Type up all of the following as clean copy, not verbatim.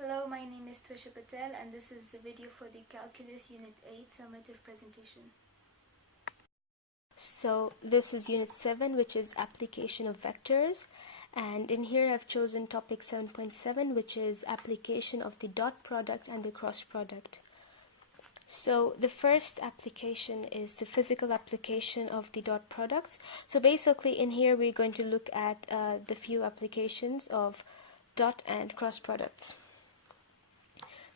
Hello, my name is Twisha Patel and this is the video for the Calculus Unit 8 Summative presentation. So this is Unit 7, which is Application of Vectors, and in here I've chosen topic 7.7, which is application of the dot product and the cross product. So the first application is the physical application of the dot products. So basically in here we're going to look at the few applications of dot and cross products.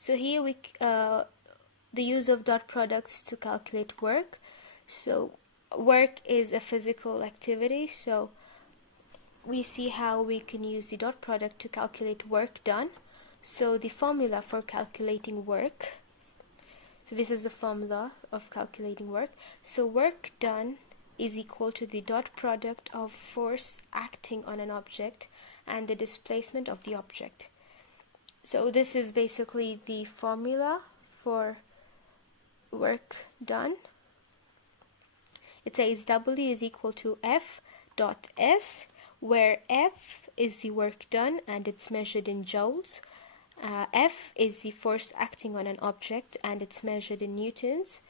So here the use of dot products to calculate work. So work is a physical activity, so we see how we can use the dot product to calculate work done. So the formula for calculating work, so this is the formula of calculating work. So work done is equal to the dot product of force acting on an object and the displacement of the object. So this is basically the formula for work done. It says W is equal to F dot S, where F is the work done and it's measured in joules. F is the force acting on an object and it's measured in newtons.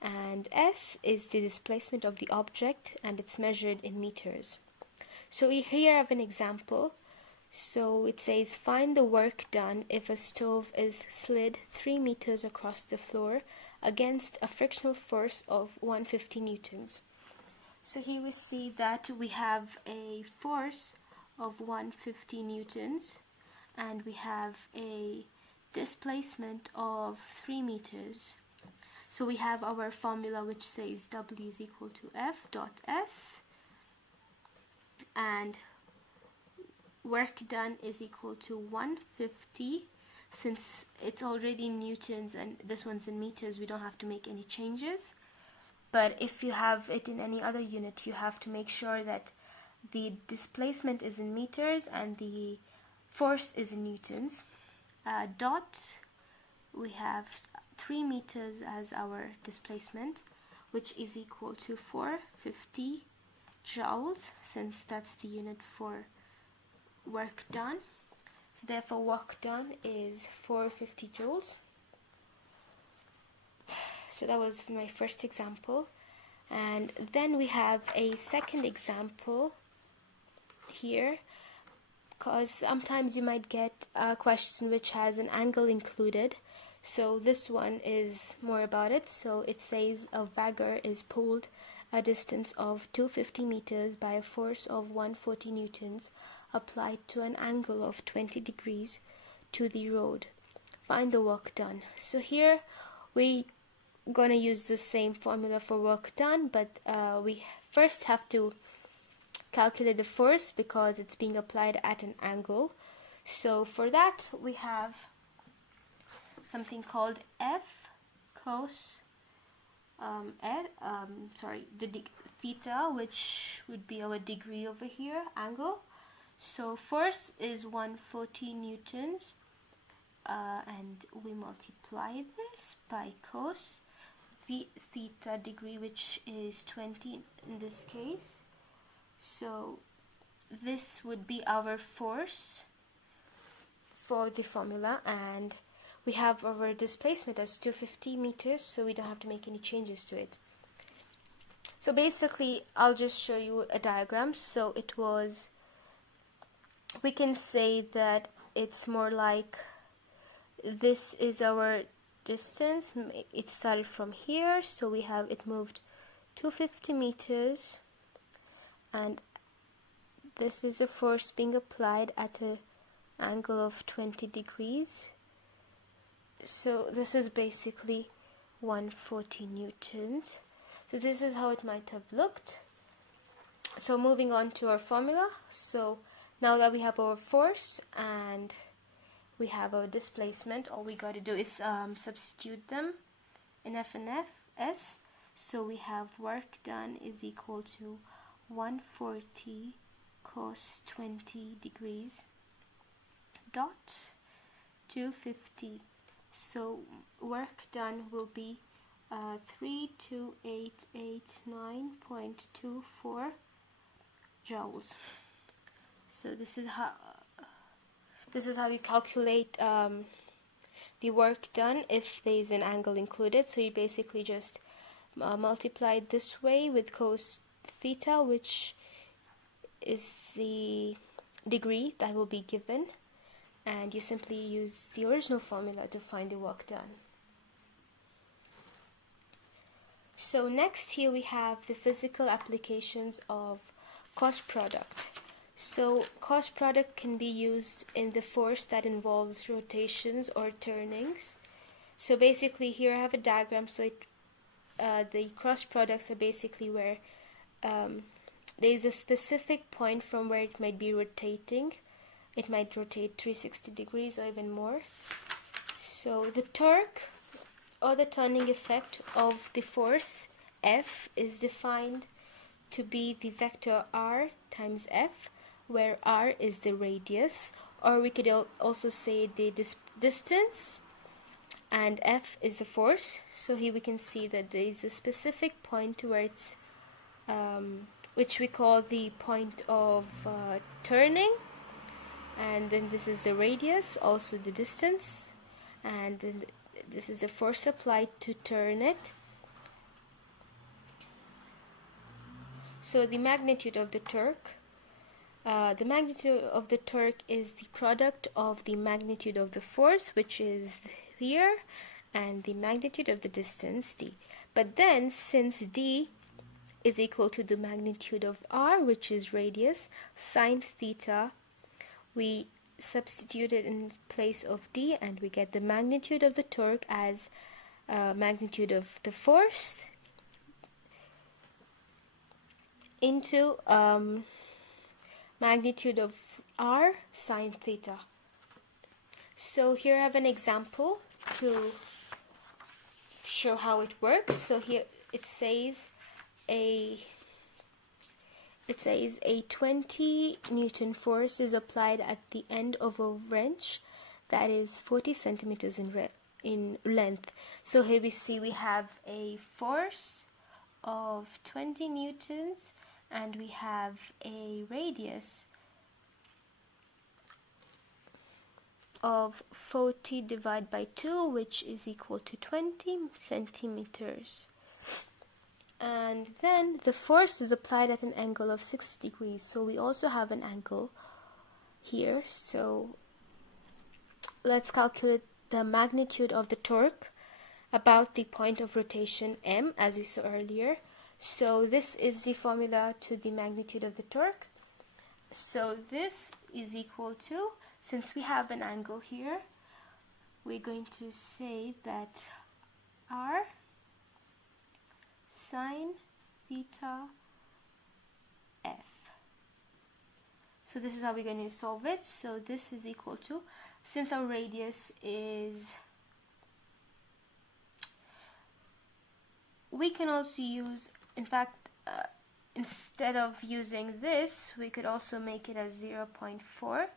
And S is the displacement of the object and it's measured in meters. So here I have an example. So it says find the work done if a stove is slid 3 meters across the floor against a frictional force of 150 newtons. So here we see that we have a force of 150 newtons and we have a displacement of 3 meters. So we have our formula which says W is equal to F dot S, and work done is equal to 150. Since it's already in newtons and this one's in meters, we don't have to make any changes. But if you have it in any other unit, you have to make sure that the displacement is in meters and the force is in newtons. Dot, we have 3 meters as our displacement, which is equal to 450 joules, since that's the unit for work done. So therefore work done is 450 joules. So that was my first example, and then we have a second example here, because sometimes you might get a question which has an angle included. So this one is more about it. So it says a bagger is pulled a distance of 250 meters by a force of 140 newtons applied to an angle of 20 degrees to the road. Find the work done. So here we're gonna use the same formula for work done, but we first have to calculate the force because it's being applied at an angle. So for that we have something called F cos the theta, which would be our degree over here, angle. So force is 140 newtons, and we multiply this by cos the theta degree, which is 20 in this case. So this would be our force for the formula, and we have our displacement as 250 meters, so we don't have to make any changes to it. So basically I'll just show you a diagram. So it was, we can say that it's more like this is our distance. It started from here, so we have it moved 250 meters, and this is the force being applied at an angle of 20 degrees. So this is basically 140 newtons. So this is how it might have looked. So moving on to our formula. So now that we have our force and we have our displacement, all we got to do is substitute them in F and S. So we have work done is equal to 140 cos 20 degrees dot 250. So work done will be 32889.24 joules. So this is how this is how you calculate the work done if there is an angle included. So you basically just multiply it this way with cos theta, which is the degree that will be given, and you simply use the original formula to find the work done. So next here we have the physical applications of cross product. So cross product can be used in the force that involves rotations or turnings. So basically here I have a diagram. So the cross products are basically where there is a specific point from where it might be rotating. It might rotate 360 degrees or even more. So the torque or the turning effect of the force F is defined to be the vector r times F, where r is the radius, or we could also say the distance, and F is the force. So here we can see that there is a specific point where it's which we call the point of turning, and then this is the radius, also the distance, and then this is the force applied to turn it. So the magnitude of the torque, is the product of the magnitude of the force, which is here, and the magnitude of the distance, d. But then since d is equal to the magnitude of r, which is radius, sine theta, we substitute it in place of d, and we get the magnitude of the torque as magnitude of the force into magnitude of r sine theta. So here I have an example to show how it works. So here it says a 20 Newton force is applied at the end of a wrench that is 40 centimeters in length. So here we see we have a force of 20 newtons, and we have a radius of 40 divided by 2, which is equal to 20 centimeters. And then the force is applied at an angle of 60 degrees. So we also have an angle here. So let's calculate the magnitude of the torque about the point of rotation M, as we saw earlier. So this is the formula to the magnitude of the torque. So this is equal to, since we have an angle here, we're going to say that r sine theta F. So this is how we're going to solve it. So this is equal to, since our radius is, we can also use, in fact, instead of using this, we could also make it as 0.4.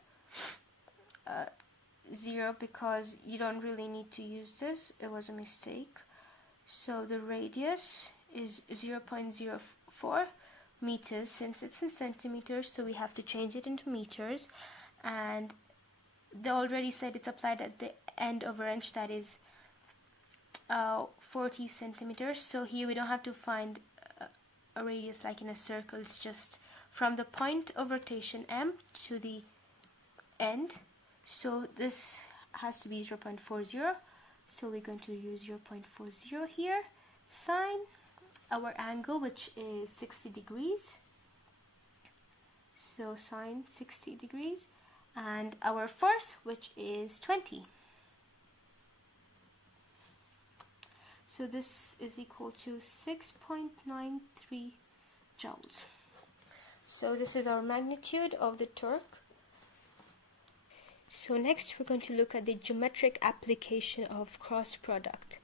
0, because you don't really need to use this. It was a mistake. So the radius is 0.04 meters, since it's in centimeters, so we have to change it into meters. And they already said it's applied at the end of a wrench that is 40 centimeters. So here we don't have to find a radius like in a circle. It's just from the point of rotation M to the end. So this has to be 0.40. So we're going to use 0.40 here. Sine our angle, which is 60 degrees. So sine 60 degrees. And our force, which is 20. So this is equal to 6.93 joules. So this is our magnitude of the torque. So next we're going to look at the geometric application of cross product.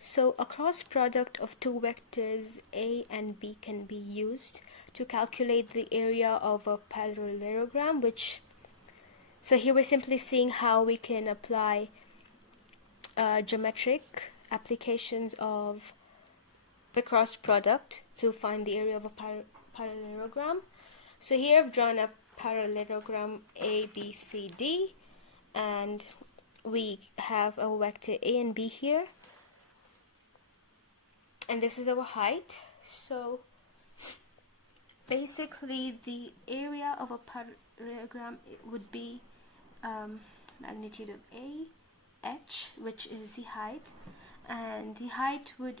So a cross product of two vectors A and B can be used to calculate the area of a parallelogram, so here we're simply seeing how we can apply geometric applications of the cross product to find the area of a parallelogram. So here I've drawn a parallelogram A, B, C, D, and we have a vector A and B here, and this is our height. So basically the area of a parallelogram would be magnitude of A, h, which is the height, and the height would,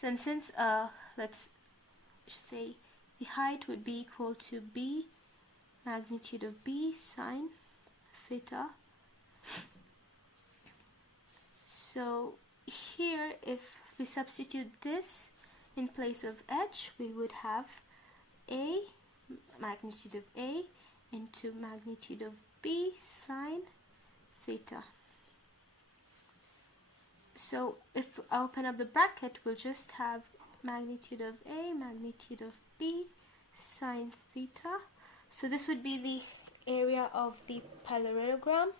since let's say the height would be equal to B magnitude of B sine theta. So here, if we substitute this in place of h, we would have A magnitude of A into magnitude of B sine theta. So if I open up the bracket, we'll just have magnitude of A magnitude of B sine theta. So this would be the area of the parallelogram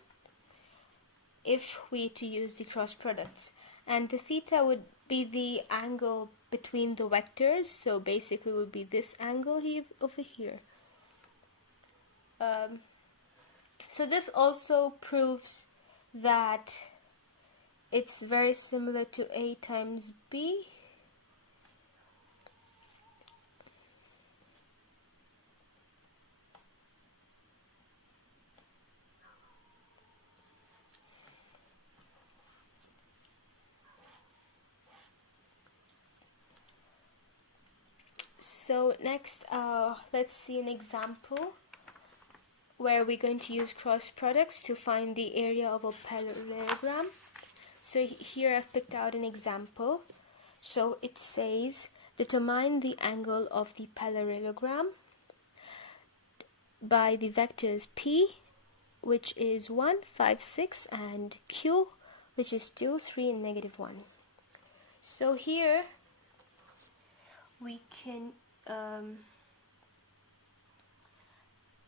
if we to use the cross products, and the theta would be the angle between the vectors, so basically would be this angle here over here. So this also proves that it's very similar to A times B. So next, let's see an example where we're going to use cross products to find the area of a parallelogram. So here I've picked out an example. So it says, determine the angle of the parallelogram by the vectors P, which is 1, 5, 6, and Q, which is 2, 3, and negative 1. So here we can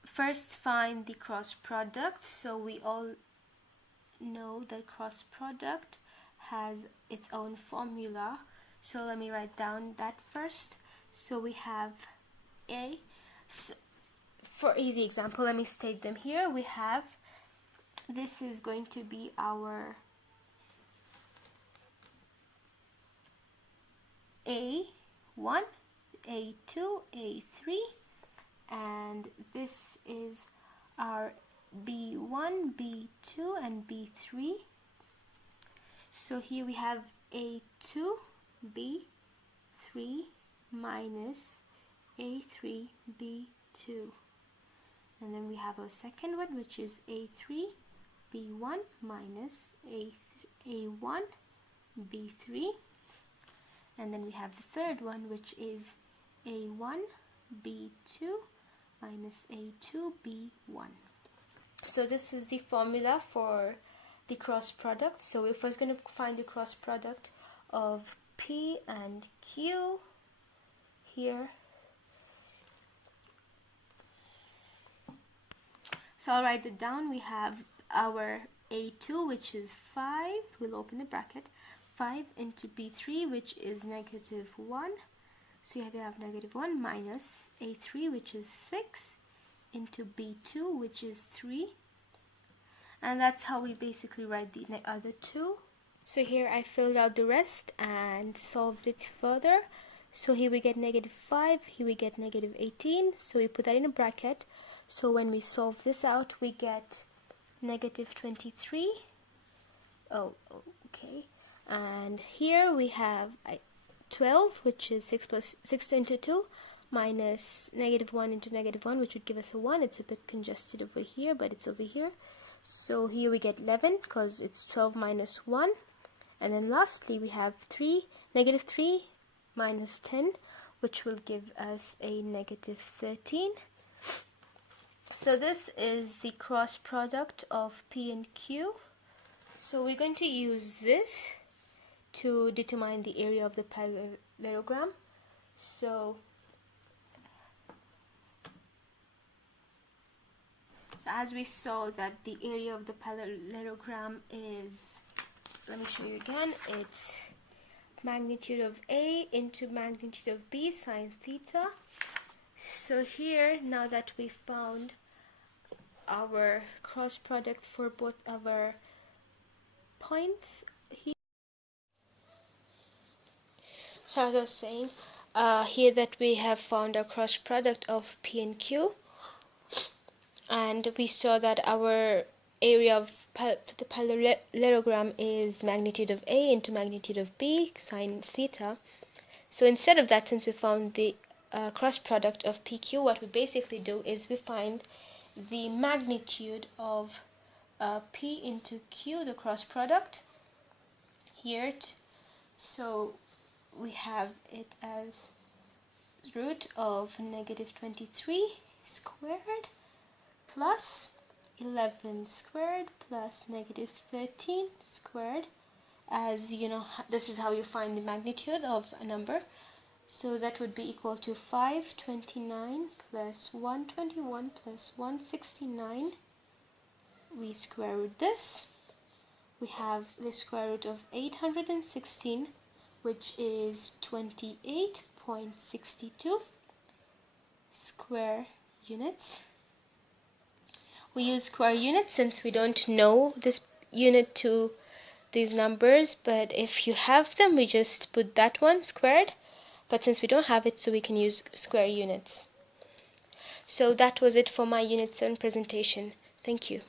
first find the cross product. So we all know that cross product has its own formula. So let me write down that first. So we have A. So for easy example, let me state them here. We have, this is going to be our A1, A2, A3, and this is our B1, B2, and B3. So here we have A2, B3 minus A3, B2. And then we have our second one, which is A3, B1 minus A1, B3. And then we have the third one, which is A1, B2 minus A2, B1. So this is the formula for the cross product. So we're first going to find the cross product of P and Q here. So I'll write it down. We have our A2, which is 5. We'll open the bracket. 5 into B3, which is negative 1. So you have negative 1 minus A3, which is 6, into B2, which is 3. And that's how we basically write the other two. So here I filled out the rest and solved it further. So here we get negative 5, here we get negative 18. So we put that in a bracket. So when we solve this out, we get negative 23. Oh, okay. And here we have 12, which is 6 into 2, minus negative 1 into negative 1, which would give us a 1. It's a bit congested over here, but it's over here. So here we get 11, because it's 12 minus 1. And then lastly, we have negative 3 minus 10, which will give us a negative 13. So this is the cross product of P and Q. So we're going to use this to determine the area of the parallelogram. So as we saw that the area of the parallelogram is, let me show you again, it's magnitude of A into magnitude of B sine theta. So here, now that we found our cross product for both our points here. So as I was saying, here that we have found a cross product of P and Q, and we saw that our area of the parallelogram is magnitude of A into magnitude of B sine theta. So instead of that, since we found the cross product of PQ, what we basically do is we find the magnitude of P into Q, the cross product here. So we have it as root of negative 23 squared plus 11 squared plus negative 13 squared. As you know, this is how you find the magnitude of a number. So that would be equal to 529 plus 121 plus 169. We square root this. We have the square root of 816, which is 28.62 square units. We use square units since we don't know this unit to these numbers, but if you have them, we just put that one squared. But since we don't have it, so we can use square units. So that was it for my Unit 7 presentation. Thank you.